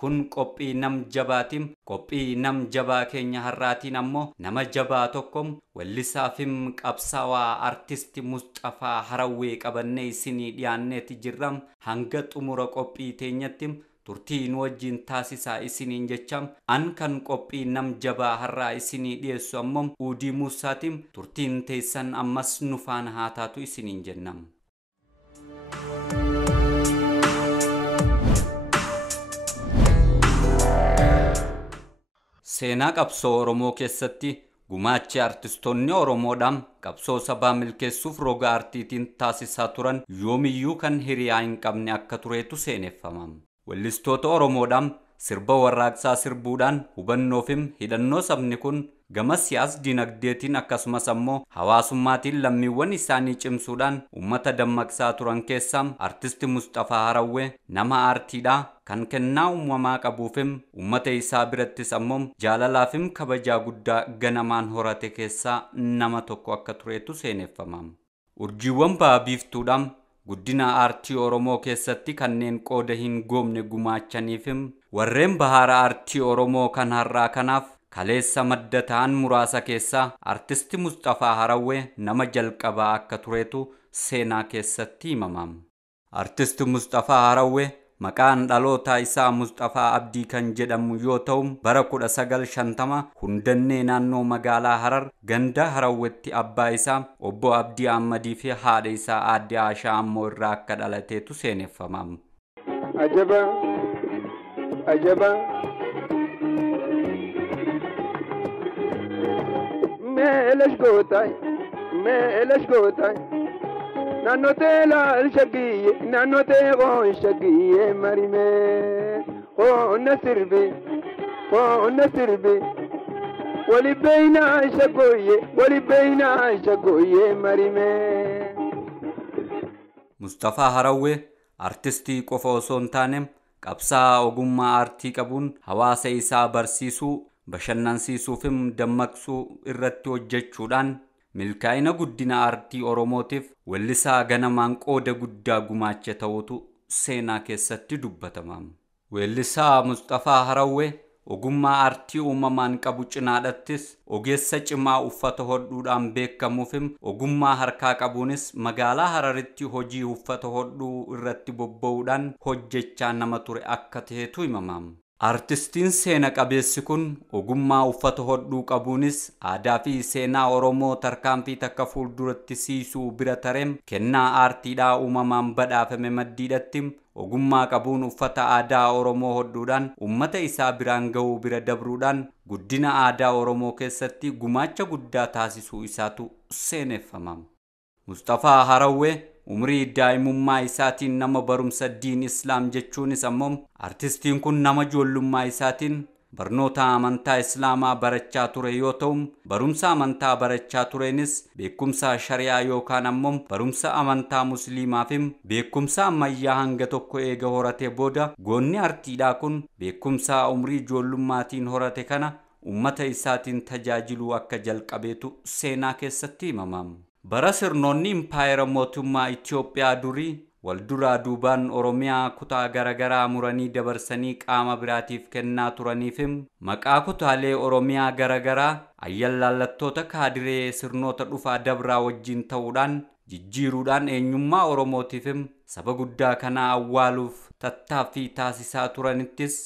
Kun qophii nam jabaatim qophii nam jabaa keenya harraatiin ammoo nama jabaa tokkom wallisaafim qabsaawaa artisti Mustafaa Harawwee qabannee isinii dhiyaanneeti jirram hanga xumura qophii teenyattim turtiin wajjin taasisaa isiniin jecham an kan qophii nam jabaa harraa isinii dhiyeessu ammom Uudii Musaatim turtiin teessan ammas nufaan haa taatu isiniin jennam. Seenaa qabsoo Oromoo keessatti gumaachi artistoonni Oromoodhaan qabsoo sabaa milkeessuuf roga artiitiin taasisaa turan yoomiyyuu kan hiriyaa hin qabne akka tureetu seeneffamam. Wallistoota Oromoodhaan sirba warraaqsaa sirbuudhaan hubannoofim hidhannoo sabni kun gama siyaas dinagdeetiin akkasumas ammoo hawaasummaatiin lammiiwwan isaanii cimsuudhaan ummata dammaqsaa turan keessaa artisti Mustafaa Harawwee nama aartiidhaa kan kennaa uumamaa qabuufim ummata isaa birattis ammoo jaalalaafim kabajaa guddaa ganamaan horate keessaa nama tokko akka tureetu seeneffamam. Urjiiwwan ba'a biiftuudhaan guddina aartii Oromoo keessatti kanneen qooda hin goomne gumaachaniifim warreen bahaara aartii Oromoo kan harraa kanaaf kaleessa madda ta'an muraasa keessaa artisti Mustafaa Harawwee nama jalqabaa akka tureetu seenaa keessatti himamam. Artisti Mustafaa Harawwee maqaan dhaloota isaa Mustafaa Abdii kan jedhamu yoo ta'u bara 1950 hundannee naannoo magaalaa Harar ganda Harawweetti abbaa isaa obbo Abdii Ahmadii fi haadha isaa aadde Aashaa ammoo irraa akka dhalateetu seeneffamam. Ajaba meelash gootai nanote laal shagiye nanote gon shagiye marime ho nasirbe wali beina shagoye marime. Mustafaa Harawwee artistii qofa osoo hin taane qabsaa ogummaa aartii qabuun hawaasa isaa barsiisuu bashannansiisuufim dammaqsuu irratti hojjechuudhaan milkaa'ina guddina aartii Oromootiif wallisaa ganamaan qooda guddaa gumaache ta'utu seenaa keessatti dubbatamam. Wallisaa Mustafaa Harawwee ogummaa aartii uumamaan qabu cinaadhattis ogeessa cimaa uffata hodhuudhaan beekamuufim ogummaa harkaa qabuunis magaalaa Hararitti hojii uffata hodhuu irratti bobba'uudhaan hojjechaa nama ture akka ta'etu himamam. Artistiin seena qabeessi kun ogummaa uffata hodhuu qabuunis aadaa fi seenaa Oromoo tarkaanfii takka fuulduratti siisuu bira tareem kennaa aartiidhaa uumamaan badhaafame maddiidhatti ogummaa qabuun uffata aadaa Oromoo hodhuudhaan ummata isaa biraan ga'uu bira dabruudhaan guddina aadaa Oromoo keessatti gumaacha guddaa taasisuu isaatu seeneffamam. Mustafaa Harawwee umrii daa'imummaa isaatiin nama barumsa diin Islaam jechuunis ammoo artistiin kun nama ijoollummaa isaatiin barnoota amantaa Islaamaa barachaa ture yoo ta'u barumsa amantaa barachaa tureenis beekumsa shari'aa yookaan ammoo barumsa amantaa musliimaa fi beekumsa ammayyaa hanga tokko eega horate booda goonni artiidhaa kun beekumsa umrii ijoollummaatiin horate kana ummata isaatiin tajaajiluu akka jalqabeetu seenaa keessatti himamam. Bara sirnoonni impaayera mootummaa Itoophiyaa durii walduraa duubaan Oromiyaa kutaa garagaraa muranii dabarsanii qaama biraatiif kennaa turaniifim maqaa kutaalee Oromiyaa garagaraa ayyaalaallattoota kaadiree sirnoota dhufaa dabraa wajjin ta'uudhaan jijjiiruudhaan eenyummaa Oromootiifim saba guddaa kana awwaaluuf tattaaffii taasisaa turanittis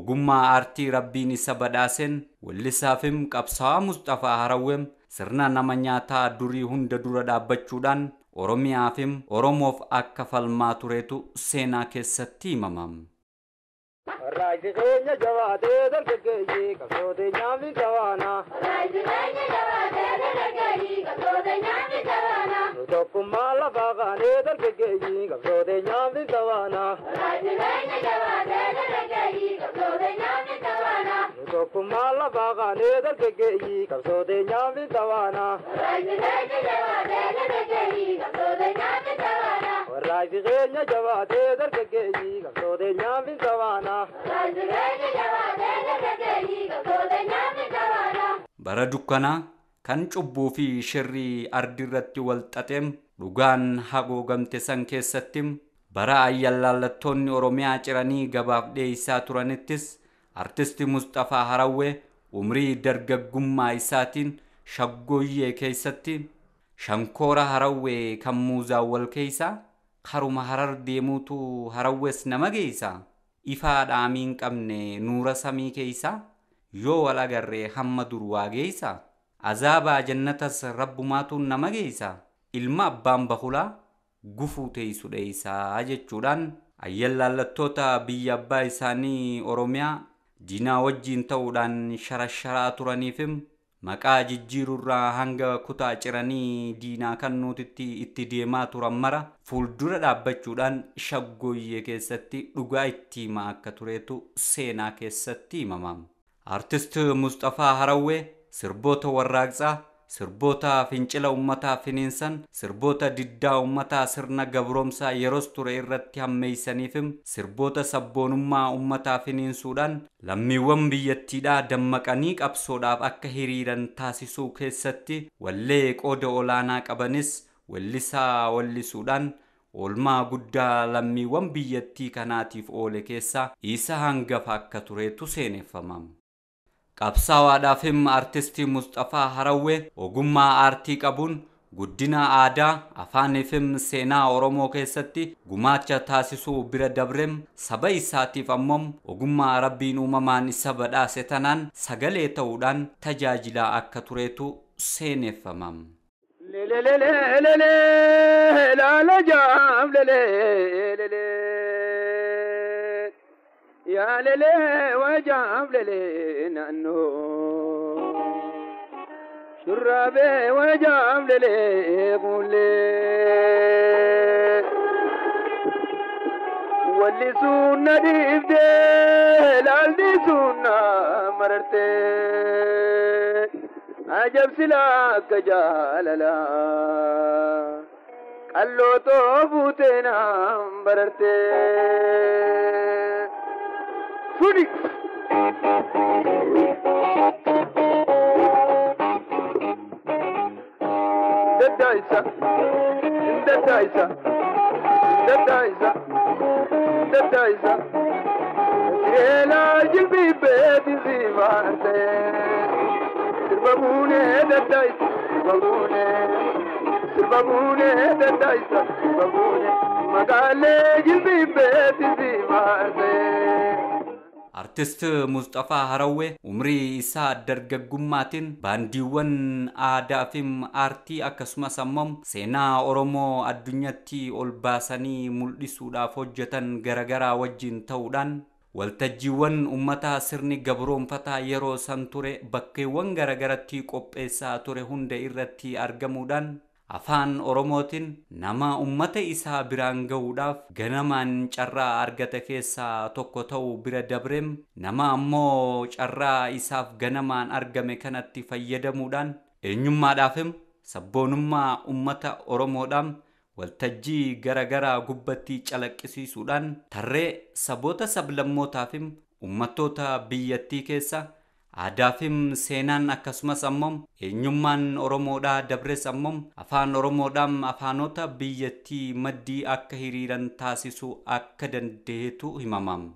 ogummaa aartii rabbiin isa badhaaseen wallisaafim qabsaa'aa Mustafaa Harawwee sirna nama nyaataa durii hunda dura dhaabbachuudhaan Oromiyaafim Oromoof akka falmaa tureetu seenaa keessatti himamam. Raji kenya jawate dargaggeeyyi qabsoodee nyaamni jawaana. Raji kenya jawate dargaggeeyyi qabsoodee nyaamni jawaana. Tokkummaa lafaa kaanee dargaggeeyyi qabsoodee nyaamni jawaana. Raji kenya jawate dargaggeeyyi qabsoodee nyaamni jawaana. Tokkummaa lafaa kaanee dargaggeeyyi qabsoodee nyaamni jawaana. Raji kenya jawate dargaggeeyyi qabsoodee nyaamni jawaana. Raji kenya jawate dargaggeeyyi qabsoodee nyaamni jawaana. Bara dukkanaa kan cubbuu fi shirrii ardi irratti wal xaxeem dhugaan hagoogamte san keessatti bara ayyaalaallattoonni Oromiyaa ciranii gabaaf dhiyeessaa turanittis artisti Mustafaa Harawwee umrii dargaggummaa isaatiin shaggooyyee keessatti Shankoora Harawwee kan muuzaawwal keessaa karuma Harar deemuutu Harawwees nama geessaa. Ifaa dhaamiin qabne nuura samii keeysaa yoo wal agarree hamma dur waa geeysaa azaabaa jannatas rabbumaatuun nama geeysaa ilma abbaan bahulaa gufuu teessu dheeysaa jechuudhaan ayyaalaallattoota biyya abbaa isaanii Oromiyaa diinaa wajjiin ta'uudhaan sharasharaa turaniifim maqaa jijjiirurraa hanga kutaa ciranii diinaa kan nuutitti itti deemaa turan mara fuuldura dhaabbachuudhaan shaggooyyee keessatti dhugaa itti himaa akka tureetu seenaa keessatti himama. Artist Mustafaa Harawwee sirboota warraaqsaa, sirboota fincila ummataa finiinsan, sirboota diddaa ummataa sirna gabroomsaa yeroos ture irratti hammeeysaniifim sirboota sabboonummaa ummataa finiinsuudhaan lammiiwwan biyyattiidhaa dammaqanii qabsoodhaaf akka hiriiran taasisuu keessatti wallee qooda olaanaa qabanis wallisaa wallisuudhaan oolmaa guddaa lammiiwwan biyyattii kanaatiif oole keessaa isa hangafa akka tureetu seeneffama. Qabsaa'aadhaafim artisti Mustafaa Harawwee ogummaa aartii qabuun guddina aadaa afaaniifim seenaa Oromoo keessatti gumaacha taasisuu bira dabrem saba isaatiif ammoo ogummaa rabbiin uumamaan isa badhaase tanaan sagalee ta'uudhaan tajaajilaa akka tureetu seeneffama. Ya lele wajam lele nano shurabe wajam lele gule wali sunna dibde laldi sunna mararte ajab sila kajalala kallo to butena bararte Funik Dadaisa Dadaisa Dadaisa Dadaisa Ela jilbi beti zivante Sirbabune Dadaisa Sirbabune Dadaisa Sirbabune Magale jilbi beti zivante Artist Mustafaa Harawwee umrii isaa dargaggummaatiin baandiiwwan aadaa fi aartii akkasumas ammoo seenaa Oromoo addunyatti ol baasanii mul'isuudhaaf hojjetan garagaraa wajjin ta'uudhaan waltajjiiwwan ummataa sirni gabroonfataa yeroo san ture bakkeewwan garagaratti qopheessaa ture hunda irratti argamuudhaan afaan Oromootiin nama ummata isaa biraan ga'uudhaaf ganamaan carraa argate keessaa tokko ta'uu bira dabreem nama ammoo carraa isaaf ganamaan argame kanatti fayyadamuudhaan eenyummaadhaafim sabboonummaa ummata Oromoodhaan waltajjii garagaraa gubbatti calaqqisiisuudhaan tarree saboota sablammootaafim ummattoota biyyattii keessa Aadaafim seenaan akkasumas ammoo eenyummaan Oromoodhaa dabres ammoo afaan Oromoodhaan afaanota biyyattii maddii akka hiriiran taasisuu akka dandeetu himamam.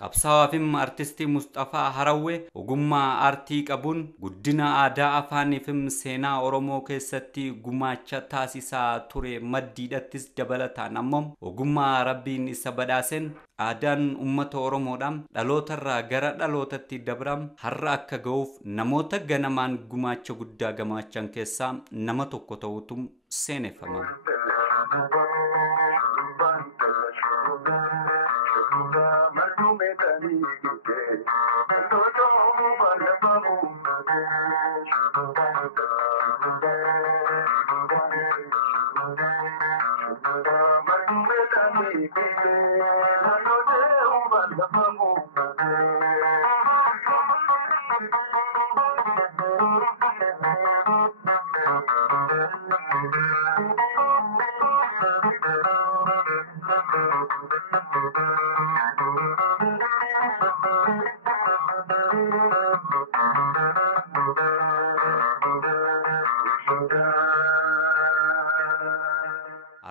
Qabsaa'aafim artisti Mustafaa Harawwee ogummaa aartii qabuun guddina aadaa afaaniifim seenaa Oromoo keessatti gumaacha taasisaa ture maddiidhattis dabalataan ammoo ogummaa rabbiin isa badhaaseen aadaan ummata Oromoodhaan dhalootarraa gara dhalootatti dabram har'a akka ga'uuf namoota ganamaan gumaacha guddaa gamaachan keessaa nama tokko ta'utu seeneffama. Mardu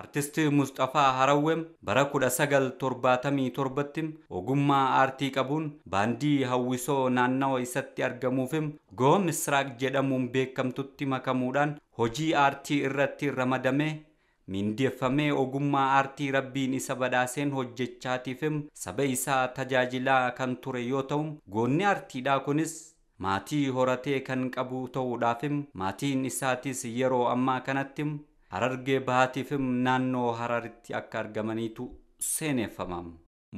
Artist Mustafaa Harawweem bara 1977 ogummaa aartii qabuun baandii hawwisoo naannawa isatti argamuufim Goo Misraaq jedhamuun beekamtutti makamuudhaan hojii aartii irratti ramadamee mindeeffamee ogummaa aartii rabbiin isa badhaaseen hojjechaatiifim saba isaa tajaajilaa kan ture yoo ta'u goonni aartiidhaa kunis maatii horatee kan qabu ta'uudhaafim maatiin isaatis yeroo ammaa kanatti Harargee Bahaatiifim naannoo Hararitti akka argamaniitu seeneffamam.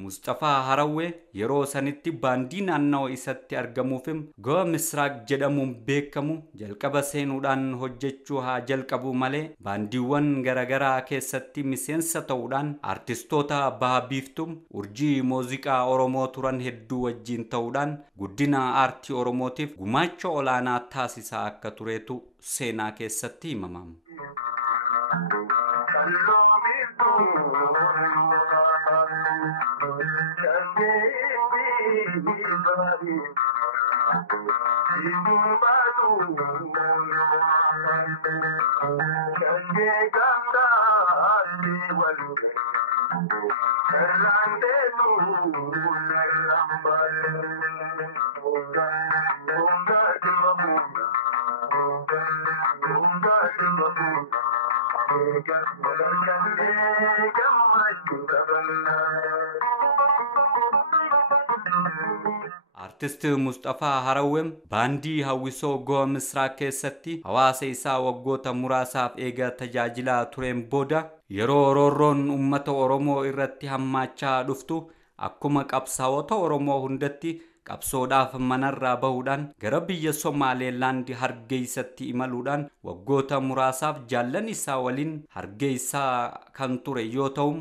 Mustafaa Harawwee yeroo sanitti baandii naannoo isatti argamuufim Goo Misraaq jedhamuun beekamu jalqaba seenuudhaan hojjechuu haa jalqabu malee baandiiwwan garagaraa keessatti miseensa ta'uudhaan artistoota baha biiftum urjii muuziqaa Oromoo turan hedduu wajjin ta'uudhaan guddina aartii Oromootiif gumaacha olaanaa taasisaa akka tureetu seenaa keessatti himamam. Artist Mustafaa Harawweem baandii hawwisoo Goo Misraaq keessatti hawaasa isaa waggoota muraasaaf eega tajaajilaa tureen booda yeroo roorroon uummata Oromoo irratti hammaachaa dhuftu akkuma qabsaa'ota Oromoo hundatti qabsoodhaaf manarraa bahuudhaan gara biyya Somaaleelaand Hargeysatti imaluudhaan waggoota muraasaaf jaallan isaa waliin Hargeysaa kan ture yoo ta'u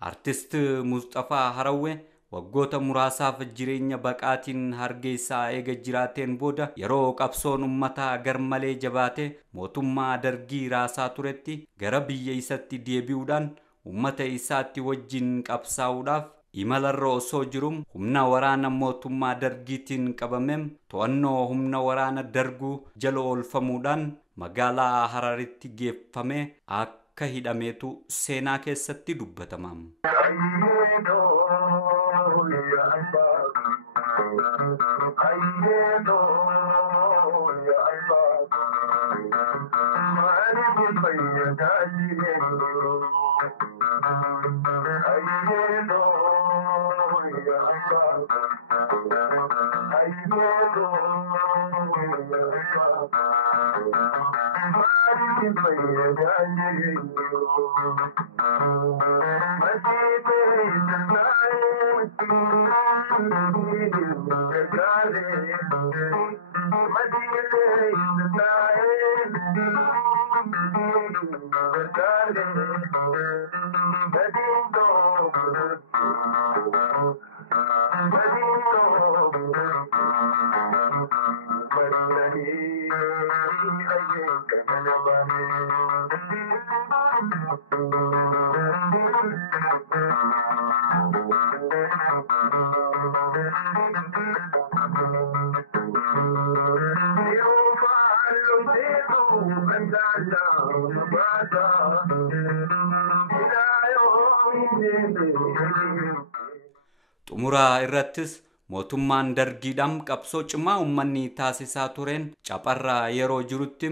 Artist Mustafaa Harawwee waggoota muraasaaf jireenya baqaatiin Hargeysaa eega jiraateen booda yeroo qabsoon uummataa garmalee jabaate mootummaa dargii raasaa turetti gara biyya isatti deebi'uudhaan uummata isaatti wajjin qabsaa'uudhaaf imalarra osoo jirum humna waraana mootummaa dargiitiin qabameem to'annoo humna waraana darguu jala oolfamuudhaan magaalaa Hararitti geeffamee akka hidhameetu seenaa keessatti dubbatamam. Xumuraa irrattis mootummaan dargiidhaan qabsoo cimaa uummanni taasisaa tureen capharraa yeroo jirutti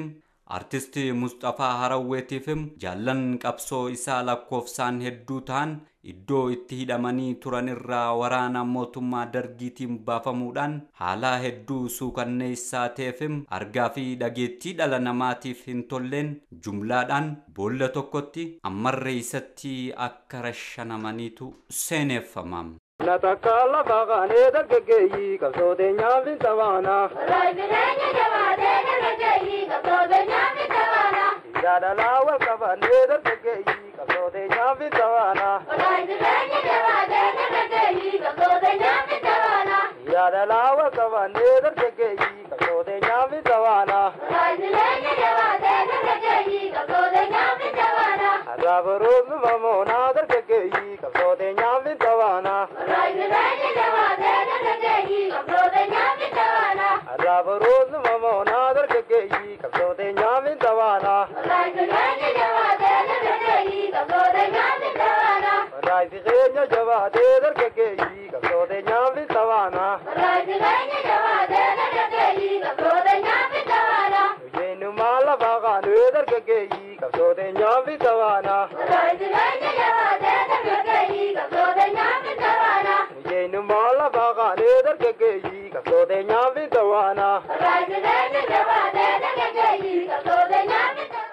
Artist Mustafaa Harawweetiifim jaallan qabsoo isaa lakkoofsaan hedduu ta'an iddoo itti hidhamanii turan irraa waraana mootummaa dargiitiin baafamuudhaan haala hedduu suukanneessaa ta'eefim argaa fi dhageettii dhala namaatiif hin tolleen jumlaadhaan boolla tokkotti ammarree isatti akka rashanamaniitu seeneffamam. Natakala bagane dargaggeeyyi qabsoode nyaamni tawaana. Raaybileenya jabaatee dargaggeeyyi qabsoode nyaamni tawaana. Yaadalaa wal qabannee dargaggeeyyi qabsoode nyaamni tawaana. Raaybileenya jabaatee dargaggeeyyi qabsoode nyaamni tawaana. Yaadalaa wal qabannee dargaggeeyyi qabsoode nyaamni tawaana. Raaybileenya jabaatee dargaggeeyyi qabsoode nyaamni tawaana. Arraabaroonni mamoonaa dargaggeeyyi qabsoode nyaamni tawaana. Raaybileenya jabaatee dargaggeeyyi qabsoode nyaamni tawaana. Arraabaroonni mamoonaa dargaggeeyyi qabsoode nyaamni tawaana. Raaybileenya jabaatee dargaggeeyyi qabsoode nyaamni tawaana. Raaybileenya jabaatee dargaggeeyyi qabsoode nyaamni tawaana. Raaybileenya jabaatee dargaggeeyyi qabsoode nyaamni tawaana. Ujeenyu maala baaqaanee dargaggeeyyi qabsoode nyaamni tawaana. Raaybileenya jabaatee dargaggeeyyi qabsoode nyaamni tawaana. Ujeenyu maala baaqaanee dargaggeeyyi qabsoode nyaamni tawaana. Raaybileenya jabaatee dargaggeeyyi qabsoode nyaamni tawaana.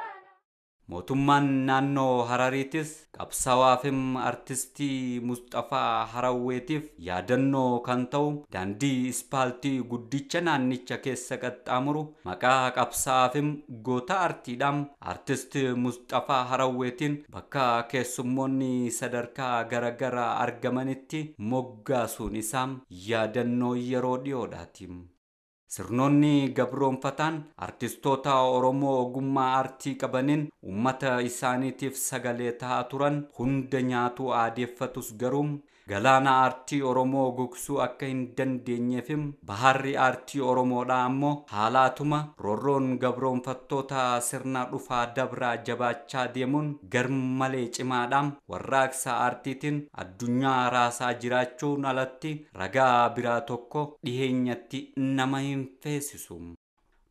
mootummaan naannoo Harariitis qabsawaafim artistii Mustafaa Harawweetiif yaadannoo kan ta'u daandii ispaaltii guddicha naannicha keessa qaxxaamuru maqaa qabsawaafim goota artiidhaan artistii Mustafaa Harawweetiin bakka keessummoonni sadarkaa garagaraa argamanitti moggaasuun isaa yaadannoo yeroo dhiyoodhaati. Sirnoonni gabroonfataan artistoota Oromoo ogummaa artii qabaniin ummata isaaniitiif sagalee ta'aa turan hunda nyaatu aadeeffatus garuu galaana artii Oromoo gogsuu akka hin dandeenyeefim baharri artii Oromoodhaa ammoo haalaatuma roorroon gabroonfattoota sirna dhufaa dabraa jabaachaa deemuun garmalee cimaadhaan warraaqsa artiitiin addunyaa raasaa jiraachuun alatti ragaa biraa tokko dhiheenyatti nama hin feesisu.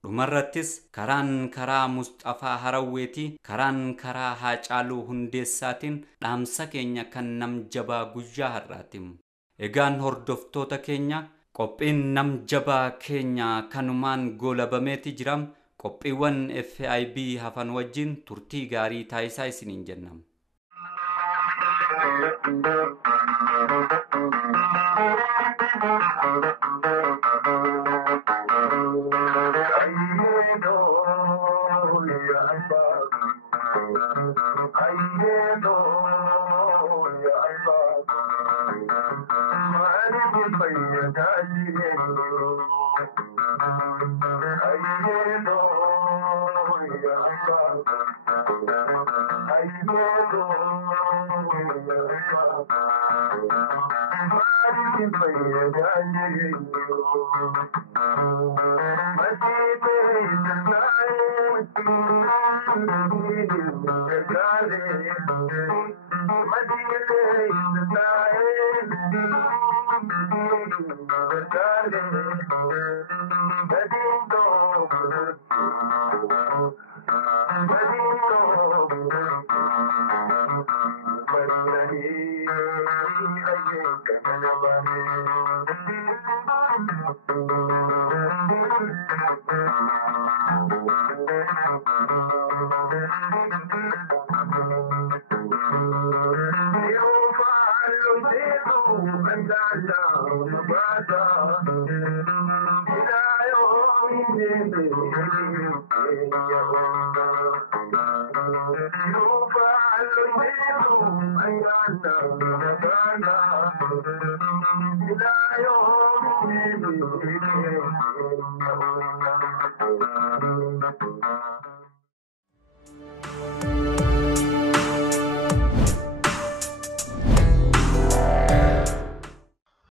dhumarrattis karaan karaa Mustafaa Harawweetii karaan karaa Haacaaluu Hundeessaatiin dhaamsa keenya kan nam jabaa guyyaa har'aati. Egaan hordoftoota keenya qophiin nam jabaa keenya kanumaan goolabameeti jira. Qophiiwwan FIB hafan wajjin turtii gaarii taasisaa isiniin jenna.